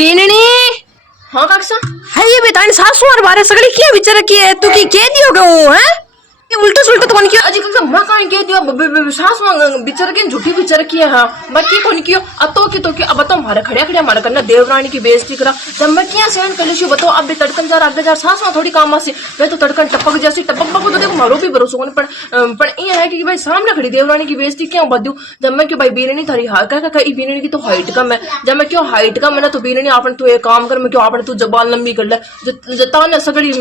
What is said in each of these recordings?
पीननी हाँ काका है ये बेटा सासू और बारे सगली क्या विचार की है तू की के दियो गो हैं ये उल्टा सुल्टा तो कौन किया अजी काका मैं कहीं कह दिया सास में बिचार के झूठी बिचार की है हाँ मैं की कौन कियो अब तो कि अब बताओ हमारा खड़िया खड़िया हमारा करना देवरानी की बेइज्जती करा जब मैं क्या सहन कर ली बताओ अब भी तड़कन जार आगे जार सास में थोड़ी काम आसी मैं तो तड़कन टपक जैसी टपक तो देखो मारो भी भरोसा होने पर ये है कि भाई सामने खड़ी देवरानी की बेइज्जती क्यों बदू जब मैं क्यों भाई बीरनी थारी बीरनी की तो हाइट कम है जब मैं क्यों हाइट कम है ना तो बीरनी आपने तू एक काम कर मैं क्यों आपने तू जबान लंबी कर ले जता ने सगड़ी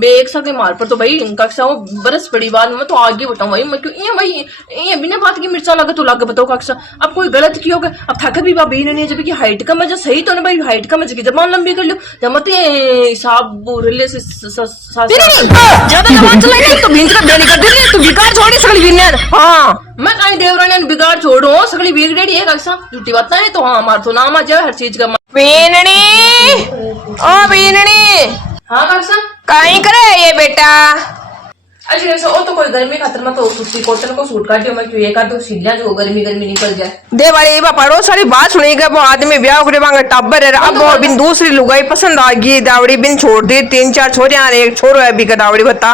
बेग सके मार पर तो भाई कक्षा वो बरस बड़ी बात मैं तो आगे बताऊं भाई मैं क्यों ये भाई ये बिना बात की मिर्चा लगे तो लागे बताओ कक्षा अब कोई गलत की होगा अब थक भी भाभी नहीं जब की हाइट कम है जो सही तो ना भाई हाइट कम है जबान लंबी कर लो जब मत हिसाब बोले से ज्यादा जबान चलाई तो बीच का बेनी कर दे तू बिगाड़ छोड़ी सगली बीरने हां मैं कहीं देवरानी बिगाड़ छोड़ो सगली बिगड़ी है कक्षा झूठी बात है तो हाँ हमारा तो नाम आ जाए हर चीज का पीननी ओ पीननी हाँ कक्षा काई करे ये बेटा अच्छा जैसे वो तो कोई गर्मी खातर मैं तो सूती कॉटन को सूट काटियो मैं क्यों ये कर दो सिलिया जो गर्मी गर्मी निकल जाए दे बारे बा पड़ोस सारी बात सुनी के वो आदमी ब्याह करे मांगे टब्बर है अब वो बिन दूसरी लुगाई पसंद आ गई दावड़ी बिन छोड़ दी 3-4 छोरे आने एक छोरो है भी का दावड़ी बता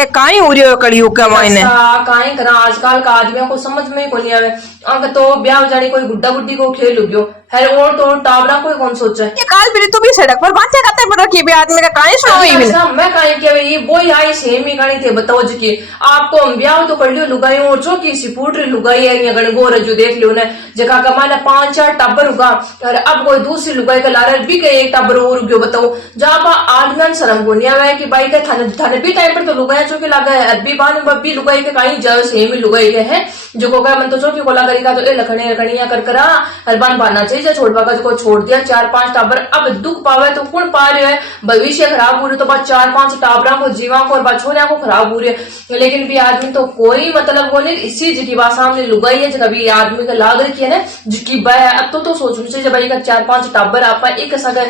ये काई हो रही है कड़ियों का मायने काई करा आजकल का आदमियों को समझ में ही कोनी आवे अंक तो ब्याह जानी कोई गुड्डा गुड्डी को खेल गयो है और तो टावरा कोई कौन सोचे ये काल भी तो भी सड़क पर बातें करते पर रखी भी आदमी का काई सुनो ही बिन मैं काई के ये बोई आई सेम ही गानी थे बताओ जी की आपको ब्याह तो कर लियो लुगाई और जो की सी फूट रही लुगाई है या गणगोर जो देख लियो ने जगह का माना 5-4 टब्बर होगा और अब कोई दूसरी लुगाई का लारा भी के एक टब्बर और गयो बताओ जब आदमी शर्म को नहीं आवे कि भाई के थाने थाने भी टाइम पर तो लुगाई जो के लगा है अभी बान बब्बी लुगाई के काई जाओ सेम ही लुगाई के है जो को मन तो चौकी को लगा का तो ए लखने लखनिया कर करा हरबान बाना चाहिए छोड़वा का को छोड़ दिया 4-5 टाबर अब दुख पावे तो कौन पा रहे है भविष्य खराब हो रही तो बाद 4-5 टाबरा को जीवा को और बछोरिया को खराब हो रही है लेकिन भी आदमी तो कोई मतलब को नहीं इसी जी की बात सामने लुगाई है जब आदमी का लाग रखी है ना जिसकी अब तो सोचनी चाहिए भाई का 4-5 टाबर आप एक सगा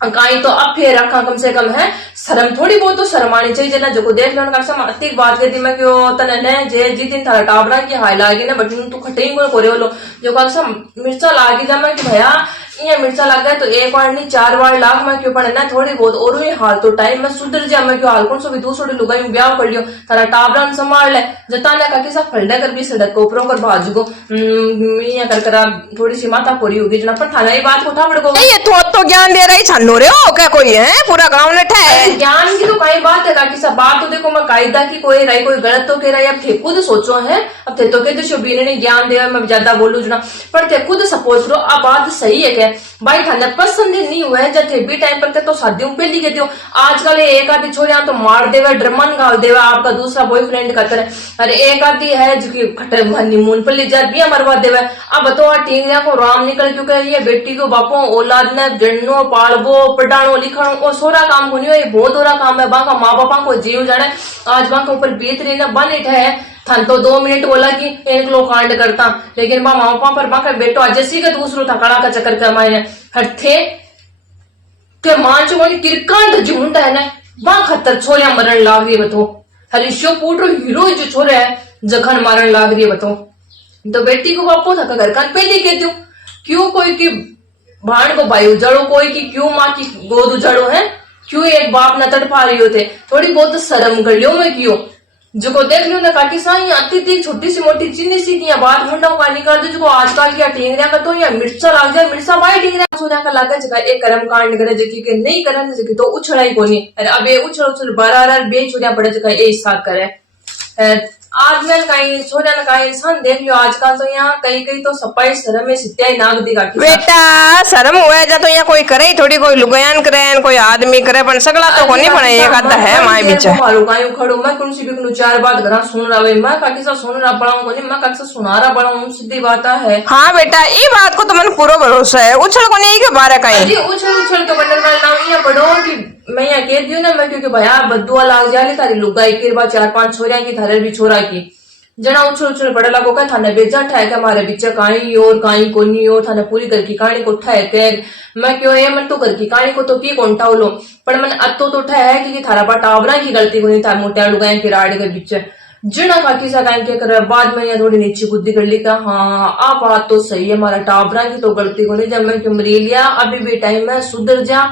काई तो अब फिर रखा कम से कम है शर्म थोड़ी बहुत तो शर्म आनी चाहिए ना जो को देख लो ना अतिक बात कहती मैं क्यों तने ने जे जिस दिन थारा टाबरा की हाई लागी ना बट तू खटेई को करे लो जो कल मिर्चा लागी जा मैं कि भैया ये मिर्चा लग गया तो एक बार नहीं 4 बार लाख में क्यों पड़े ना थोड़ी बहुत और ही हाल तो टाइम में सुधर जा मैं क्यों हाल कौन सो भी दूसरे लुगाई में ब्याह कर लियो तारा टाबरा संभाल ले जता ने का सब फलडा कर भी सड़क को ऊपरों कर भाज को ये कर करा थोड़ी सी माथा पूरी होगी जना पर थाना ये बात को उठा पड़ को ये तो ज्ञान दे रही छन्नो रे हो क्या कोई है पूरा गांव ने ठे ज्ञान की तो कई बात है काकी सब बात तो देखो मैं कायदा की कोई रही कोई गलत तो कह रहा है अब थे खुद सोचो है अब थे तो कहते बीने ने ज्ञान दे मैं ज्यादा बोलू जना पर थे खुद सपोज करो अब बात सही है क्या भाई खाना पसंद नहीं हुआ है जब भी टाइम पर तो शादियों पहली कहती हो आजकल एक आधी छोरिया तो मार देवा ड्रमन गाल देवा आपका दूसरा बॉयफ्रेंड का तरह अरे एक आधी है जो की हनीमून पर ले जा बिया मरवा देवा अब तो टींगरिया को राम निकल चुका है ये बेटी को बापो औलाद ने जन्नो पालबो पढ़ानो लिखानो और सोरा काम को नहीं हो ये बहुत दोरा काम है बाका माँ बापा को जीव जाने आज बाका ऊपर बीत रही ना बन इठा है थान तो 2 मिनट बोला कि एक लोग कांड करता लेकिन माँ पापा पर बाका बेटो अजसी का दूसरो थकड़ा का चक्कर कमाए हर थे मान चुको किरकांड झुंड है ना वहां खतर छोरिया मरण लाग रही है बतो हरीशो पूटो हीरो जो छोरे है जखन मारण लाग रही है बतो तो बेटी को वापो थका घर का पहले कहती हूँ क्यों कोई की भाण को भाई उजाड़ो कोई की क्यों माँ की गोद उजाड़ो है क्यों एक बाप न तड़पा रही होते थोड़ी बहुत शर्म कर लियो मैं क्यों जो को देख लियो ना काकी साई आती थी छोटी सी मोटी चीनी सी की बात मुंडा का निकाल दो जो आजकल की टींगरिया का तो या मिर्चा लाग जाए मिर्चा भाई टींगरिया सोना का लागे जगह एक कर्म कांड करे जकी के नहीं करन जकी तो उछड़ा ही कोनी अरे अब ये उछल बार बे छोरिया पड़े जगह ए साथ करे आदमी कहीं छोरा ना कहीं इंसान देख लियो आजकल तो यहाँ कहीं तो सफाई शर्म में सित्याई नाग दिखा बेटा शर्म हुआ जा तो यहाँ कोई करे थोड़ी कोई लुगायन करे कोई आदमी करे पर सगला तो कोनी पड़े एक आधा है माय बीच मारू काई खड़ो मैं कौन सी भी 4 बात घर सुन रहा है मैं काकी सा सुन रहा पड़ा कोनी मैं काकी सा सुना रहा पड़ा हूं सीधी बात है हां बेटा ये बात को तो मन पूरा भरोसा है उछल को नहीं के बारे कहीं जी उछल तो बटन का नाम ये पढ़ो कि मैं यहाँ कह दियो ना मैं क्योंकि भैया बद्दुआ लाग जाली तारी लुगाई के बाद 4-5 छोरिया की थारे भी छोरा की जना उछल पड़े लगो का थाने बेजा ठह के हमारे बीच कहानी और कहानी को नहीं और थाने पूरी घर की कहानी को ठह के मैं क्यों ये मन तो घर की कहानी को तो की कौन लो पर मन अब तो ठह है कि थारा पा टावरा की गलती को नहीं था मोटिया लुगाई की राड़ के बीच जिना काकी सा कहीं क्या कर बाद में थोड़ी नीची बुद्धि कर ली का हाँ आ बात तो सही है हमारा टाबरा की तो गलती को नहीं जब मैं क्यों मरी लिया अभी भी टाइम है सुधर जा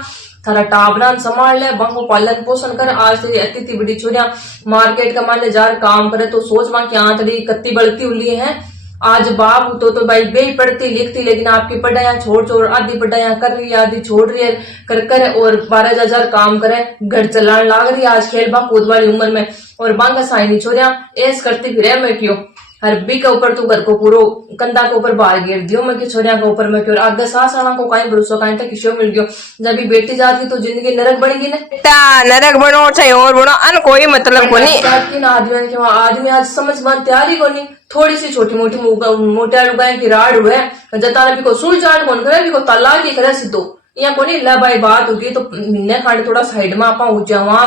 थारा टाबरा संभाल ले बंगो पालन पोषण कर आज तेरी अतिथि बड़ी छोरिया मार्केट का मान जार काम करे तो सोच मां क्या तेरी कत्ती बढ़ती हुई है आज बाप तो भाई बे पढ़ती लिखती लेकिन आपकी पढ़ाइयाँ छोड़ छोड़ आधी पढ़ाइयाँ कर रही है आधी छोड़ रही है कर और 12,000 काम करे घर चलाने लाग रही है आज खेल बा कूद वाली उम्र में और बांगा साई नहीं छोड़िया ऐस करती फिर मैं क्यों हर बी के ऊपर तू घर को पूरा कंधा के ऊपर बाहर गिर दियो मैं कि छोरिया के ऊपर मैं क्यों आगे सास आना को कहीं भरोसा कहीं तक किसी मिल गयो जब भी बेटी जाती तो जिंदगी नरक बन गई ना नरक बनो चाहे और बनो अन कोई मतलब को नहीं आदमी आज समझ बन तैयारी को नहीं थोड़ी सी छोटी मोटी मोटा लुगाए की राड हुए जता भी को सुलझाड़ कौन करे भी को तलाक ही करे सिद्धो या को नहीं ला भाई बात होगी तो महीने खाने थोड़ा साइड में आपा हो जावा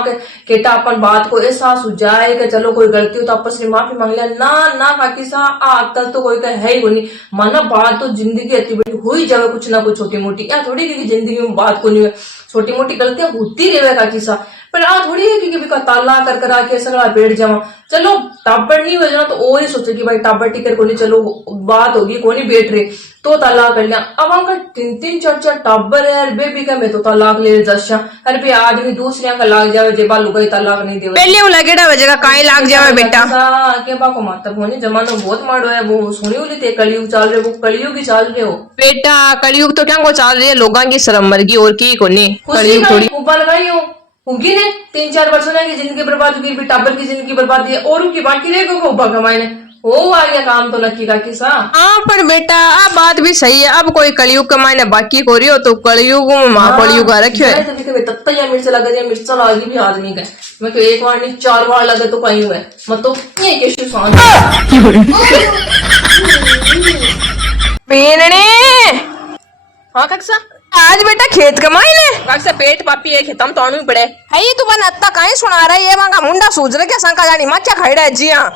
केटा अपन बात को एहसास हो जाए कि चलो कोई गलती हो तो आपस में माफी मांग लिया ना काकी सा आजकल तो कोई का है ही नहीं माना बात तो जिंदगी इतनी बड़ी हो ही जावे कुछ ना कुछ छोटी मोटी या थोड़ी की जिंदगी में बात को नहीं है छोटी मोटी गलतियां होती रहे काकी सा पर आ थोड़ी है कि कभी ताला कर आके सगड़ा बैठ जावा चलो टाबर नहीं हो जाना तो और ही सोचे कि भाई टाबर टिकर को नहीं चलो बात होगी को नहीं बैठ रहे तो तालाक कर लिया अब अंका 3-3 4-4 टाबर है यार बेबी का मैं तो तालाक ले दशा अरे भी आदमी दूसरे का लाग जावे जे बालू गई तालाक नहीं देवे पहले लगेड़ा वजह काई लाग जावे बेटा के बा को माता होने जमाना बहुत मारो है वो सुनी हुई थे कलयुग चल रहे वो कलयुग ही चल रहे हो बेटा कलयुग तो क्या को चल रही है लोगों की शर्म मरगी और की को नहीं कलयुग थोड़ी ऊपर लगाई हो होगी ने 3-4 वर्षों की जिंदगी बर्बाद होगी भी टाबर की जिंदगी बर्बाद है और उनकी बाकी रहेगा को भगवान ने हो आ गया काम तो नक्की का किसा हाँ पर बेटा अब बात भी सही है अब कोई कलयुग का मायने बाकी को रही हो तो कलयुग में महाकलयुग आ रखे है तत्ता या मिर्च लगा दिया मिर्चा लागी भी आदमी का मैं क्यों 1 बार नहीं 4 बार लगे तो कहीं हुए मैं तो ये कैसे सांस हाँ कक्षा आज बेटा खेत कमाई ने कक्षा पेट पापी है खेतम तो ही पड़े है तू बन अत्ता कहीं सुना रहा है ये मांगा मुंडा सूझ रहा क्या शंका जानी माचा खड़ा है जी हाँ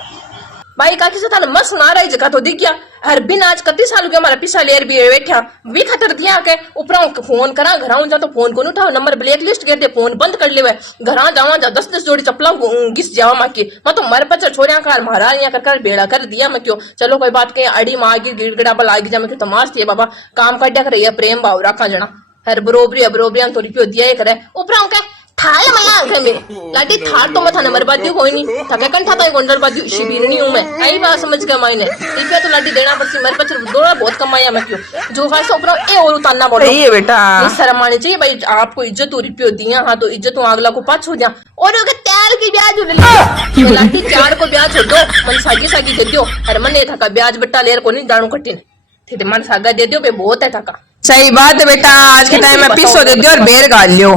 भाई काकी से थाने मत सुना रही जगह तो दिख गया हर बिन आज कति साल के हमारा पिछला लेयर भी बैठा भी खतर दिया के ऊपर फोन करा घर जा तो फोन को नहीं उठाओ नंबर ब्लैक लिस्ट कहते फोन बंद कर ले घर जावा जा 10 जोड़ी चप्पला घिस जावा माँ की मैं तो मर पचर छोड़िया कर मारा या कर बेड़ा कर दिया मैं क्यों चलो कोई बात के अड़ी माँ की गिड़गिड़ा बल आगे जा मैं क्यों तमाश थी बाबा काम काटा कर रही प्रेम भाव रखा जना हर बरोबरी तो रिप्यो दिया करे ऊपर के थाल मया अंकल में लाटी थाल तो मथा नंबर बात कोई नहीं थके कंठा तो गोंडल बात शिविर नहीं हूं मैं आई बात समझ के मायने रुपया तो लाटी देना पड़ती मेरे पचर दोड़ा बहुत कमाया मैं क्यों जो खास ऊपर ए और उतारना बोलो सही है बेटा ये शर्म आनी चाहिए भाई आपको इज्जत हो रुपयो दिया हाँ तो इज्जत अगला को पाछ हो जा और अगर त्यार की ब्याज ले लाटी चार को ब्याज छोड़ दो मन सागी दे दो अरे मन नहीं थका ब्याज बट्टा लेर को नहीं दाणू कटिन थे मन सागा दे दो बहुत है थका सही बात है बेटा आज के टाइम में पिसो दे दियो और बेर गाल लियो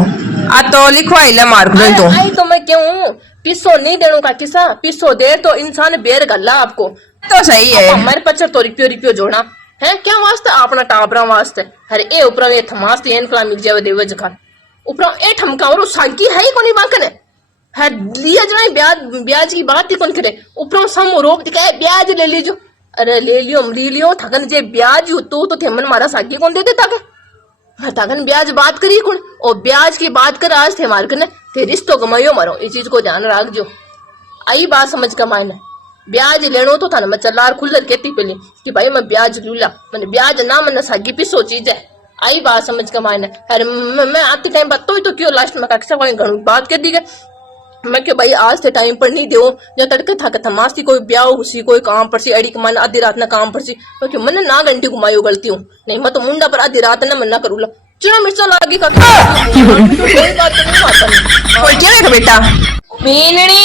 आ तो लिखवाई ले मार्क दो तो आई तो मैं क्यों पिसो नहीं देणू का किसा पिसो दे तो इंसान बेर गल्ला आपको तो सही है हमारे पचर तो रिप्यो जोड़ा है क्या वास्ते अपना टाबरा वास्ते अरे ए ऊपर ये थमास एन कला मिल जावे देवे जखान ऊपर ए ठमका और सागी है ही कोनी बाकने है लिया जना ब्याज की बात ही कौन करे ऊपर सम रोक दिखाए ब्याज ले लीजो अरे ले लियो थकन जे ब्याज तो थे मन मारा सागी कौन दे देता के थकन ब्याज बात करी कौन और ब्याज की बात कर आज थे मार करने थे रिश्तो कमाइयो मारो इस चीज को ध्यान रख जो आई बात समझ का मायने ब्याज लेनो तो था ना मैं चलार खुल कहती पहले कि भाई मैं ब्याज लूला मैंने ब्याज ना मैंने सागी पिसो चीज है आई बात समझ का मायने अरे मैं आते टाइम बताओ तो क्यों लास्ट में कक्षा कोई बात कर दी गई मैं क्यों भाई आज से टाइम पर नहीं दो जो तड़के था थमासी कोई ब्याह हुसी कोई काम पर सी अड़ी कमान आधी रात ना काम पर सी मैं क्यों मैंने ना घंटी घुमायो गलती हूँ नहीं मैं तो मुंडा पर आधी रात ना मैं ना करूला चुना मिर्चा लागी का कोई बात नहीं आता कोई क्या बेटा मीननी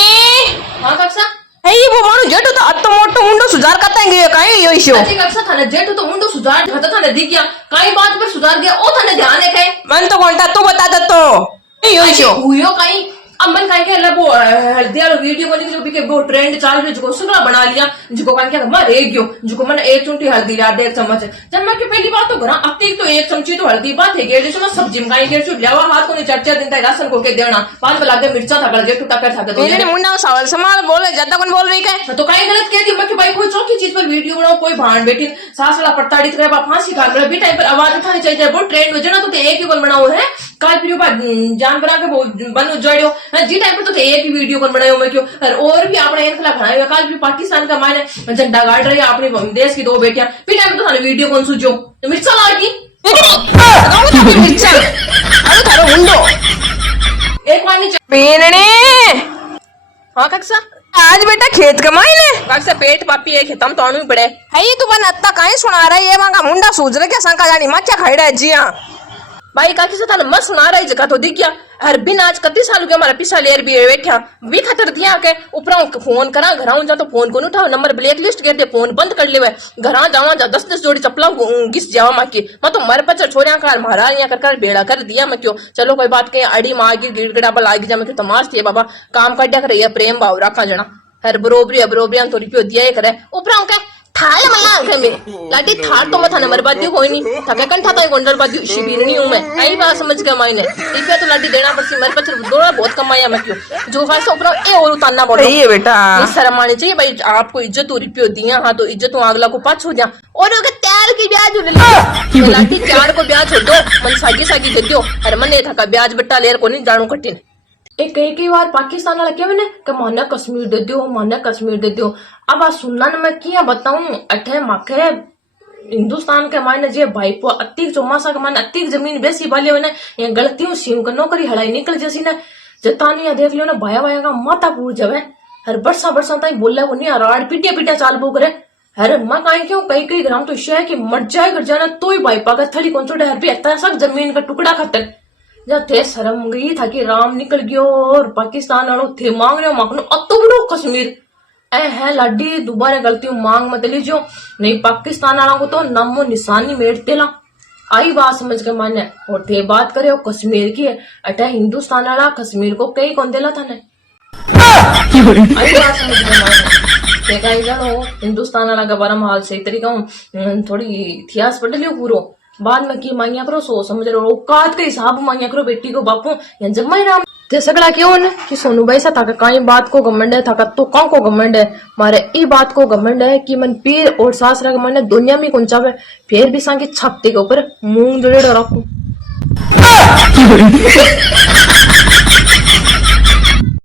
हाँ कक्षा है वो मानो जेठो तो अत्तो मोटो मुंडो सुधार करता है काई यो इशो अच्छी कक्षा थाने जेठो तो मुंडो सुधार था थाने दिख गया काई बात पर सुधार गया ओ थाने ध्यान है मन तो कोंटा तू बता दे तो यो इशो हुयो काई अमन काहे के वो हल्दी वाला वीडियो बनी जो भी वो ट्रेंड चल रही जो सुगला बना लिया जिको काहे के मर एक गयो जिको मैंने एक चुंटी हल्दी ला दे 1 चम्मच जब मैं के पहली बात तो घरा अति तो 1 चमची तो हल्दी बात है जैसे मैं सब्जी में काहे के चुट लेवा हाथ को नहीं चर्चा दिन तक राशन को के देना पान में लागे मिर्चा था गल जे टूटा कर था तो मेरे मुंडा सवाल समाल बोले ज्यादा कौन बोल रही है तो काहे गलत कहती मैं कि भाई कोई चौकी चीज पर वीडियो बनाओ कोई भाण बेटी सासला पड़ताड़ी करे बा फांसी का भी टाइम पर आवाज उठानी चाहिए वो ट्रेंड हो जाना तो एक ही बोल बनाओ है काल फिर बाद जान बना के वो बनो जोड़ो जी टाइम पर तो थे एक ही वीडियो कौन बनायो मैं क्यों और भी आपने एक खिलाफ बनाया काल भी पाकिस्तान का मायने झंडा गाड़ रही है अपने देश की दो बेटियां फिर टाइम तो थाने वीडियो कौन सुझो मिर्चा लागी मिर्चा अरे थारो हुंडो एक मानी बीननी हाँ कक्षा आज बेटा खेत कमाई ने कक्षा पेट पापी है खेतम तो ही पड़े है तू बन अत्ता काहे सुना रहा है ये मांगा मुंडा सूझ रहा क्या शंका जानी मच्छा खड़ा है जिया भाई काकी से थाने मत सुना रही जगह तो दिख गया हर बिन आज कति साल के हमारा पिछला लेयर भी बैठा भी खतर दिया के ऊपर फोन करा घर जा तो फोन को नहीं उठाओ नंबर ब्लैक लिस्ट कहते फोन बंद कर ले घर जावा जा 10 जोड़ी चप्पला घिस जावा माँ की मैं तो मर पचर छोरिया कार मारा या कर बेड़ा कर दिया मैं क्यों चलो कोई बात के अड़ी मागी गिड़गड़ा पर लागी जा मैं क्यों तमाश थी बाबा काम काटा कर प्रेम भाव रखा जना हर बरोबरी तो रुपयो दिया करे ऊपर के थाल मल्ला घर में लाटी थाल तो मथा नंबर बात कोई नहीं थके कंठा तो गोंडल बात शिबिर नहीं हूं मैं आई बात समझ के मायने रुपया तो लाटी देना पड़सी मेरे पचर दोड़ा बहुत कमाया मैं क्यों जो खास ऊपर ए और उतारना बोलो सही है बेटा ये शर्म आनी चाहिए भाई आपको इज्जत हो रुपयो दिया हाँ तो इज्जत अगला को पाछ हो जा और अगर तैयार की ब्याज ले लाटी तैयार को ब्याज हो दो मन सागी सागी दे दो अरे मन नहीं थका ब्याज बट्टा लेर को नहीं जानू कठिन एक कई बार पाकिस्तान वाला क्या मैंने कि माना कश्मीर दे दो माना कश्मीर दे दो अब आज सुनना ना मैं क्या बताऊं अठे माखे हिंदुस्तान के मायने जे भाई को अतिक चौमासा के मायने अतिक जमीन बेसी वाले हो ये गलतियों सीम का नौकरी हड़ाई निकल जैसी ना जतानी या देख लियो ना भाया भाया का माता पूछ जावे हर बरसा बरसा ताई बोला वो नहीं राड पिटिया पिटिया चाल बो करे अरे माँ कहीं क्यों कई ग्राम तो इश्या है कि मर जाए घर जाना तो ही भाई पाकर थली कौन छोटे हर भी सब जमीन का टुकड़ा खतर जब थे शर्म गई था कि राम निकल गयो और पाकिस्तान वालों थे मांग रहे हो मांगनो अतो बड़ो कश्मीर ए है लाडी दोबारा गलती मांग मत लीजियो नहीं पाकिस्तान वालों को तो नामो निशानी मेटते ला आई बात समझ के माने और थे बात करे हो कश्मीर की अटा हिंदुस्तान वाला कश्मीर को कई कौन दिला था ने आई बात समझ के माने देखा जानो हिंदुस्तान वाला का बारे में हाल सही तरीका थोड़ी इतिहास पढ़ लियो पूरो बाद में की मांगिया करो सो समझ रहे औकात के हिसाब मांगिया करो बेटी को बापू या जम्मा राम ते सगड़ा क्यों ने कि सोनू भाई सा था काई बात को घमंड है था तो कौन को घमंड है मारे ई बात को घमंड है कि मन पीर और सासरा का मन दुनिया में कौन चावे फिर भी सांगे छपते के ऊपर मूंग जड़े रखू